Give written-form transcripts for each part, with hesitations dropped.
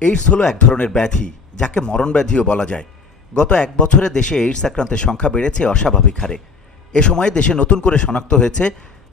AIDS হলো এক ধরনের ব্যাধি, যাকে মরণ ব্যাধিও বলা যায়। গত এক বছরে দেশে এইডস আক্রান্তের সংখ্যা বেড়েছে অস্বাভাবিক হারে। এ সময়ে দেশে নতুন করে শনাক্ত হয়েছে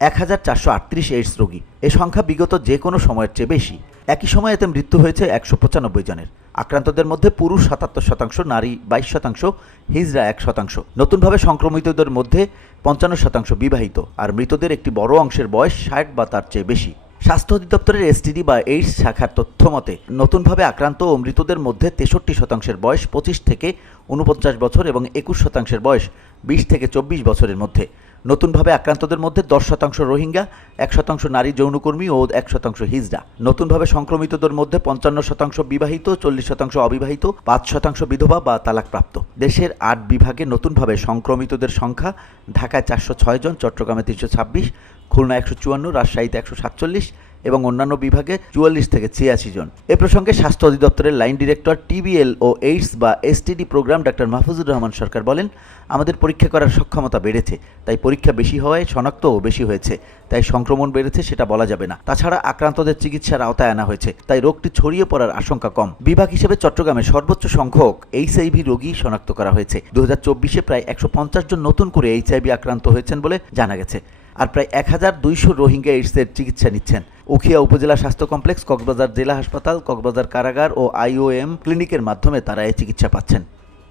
1438 এইডস রোগী। এ সংখ্যা বিগত যে কোনো সময়ের চেয়ে বেশি। একই সময়ে এতে মৃত্যু হয়েছে 195 জনের। আক্রান্তদের মধ্যে পুরুষ 77%, নারী 22%, হিজড়া 1%। নতুনভাবে সংক্রমিতদের মধ্যে 55% বিবাহিত, আর মৃতদের একটি বড় অংশের বয়স 60 বা তার চেয়ে বেশি। স্বাস্থ্য অধিদপ্তরের এসটিডি বা এইডস শাখার তথ্য মতে নতুনভাবে আক্রান্ত ও মৃতদের মধ্যে 63% বয়স 25 থেকে 49 বছর এবং 21% বয়স 20 থেকে 24 বছরের মধ্যে। নতুনভাবে আক্রান্তদের মধ্যে 10% রোহিঙ্গা, 1% নারী যৌনকর্মী ও 1% হিজড়া। নতুনভাবে সংক্রমিতদের মধ্যে 55% বিবাহিত, 40% অবিবাহিত, 5% বিধবা বা তালাকপ্রাপ্ত। দেশের 8 বিভাগে নতুনভাবে সংক্রমিতদের সংখ্যা: ঢাকায় 406 জন, চট্টগ্রামে 326, খুলনা 154, রাজশাহীতে 147 এবং অন্যান্য বিভাগে 44 থেকে 86 জন। এ প্রসঙ্গে স্বাস্থ্য অধিদপ্তরের লাইন ডিরেক্টর টিবিএল ও এইডস বা STD program doctor Mahfuzur Rahman Sarkar বলেন, আমাদের পরীক্ষা করার সক্ষমতা বেড়েছে, তাই পরীক্ষা বেশি হওয়ায় শনাক্তও বেশি হয়েছে, তাই সংক্রমণ বেড়েছে সেটা বলা যাবে না। তাছাড়া আক্রান্তদের চিকিৎসার আওতায় আনা হয়েছে, তাই রোগটি ছড়িয়ে পড়ার আশঙ্কা কম। বিভাগ হিসেবে চট্টগ্রামে সর্বোচ্চ সংখ্যক এইচআইভি রোগী শনাক্ত করা হয়েছে। 2024-এ প্রায় 150 জন নতুন করে এইচআইভি আক্রান্ত হয়েছেন বলে জানা গেছে, আর প্রায় 1200 রোহিঙ্গা এইডসের চিকিৎসা নিচ্ছেন। উখিয়া উপজেলা স্বাস্থ্য কমপ্লেক্স, কক্সবাজার জেলা হাসপাতাল, কক্সবাজার কারাগার ও আইওএম ক্লিনিকের মাধ্যমে তারা এই চিকিৎসা পাচ্ছেন।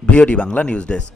VOD Bangla news desk.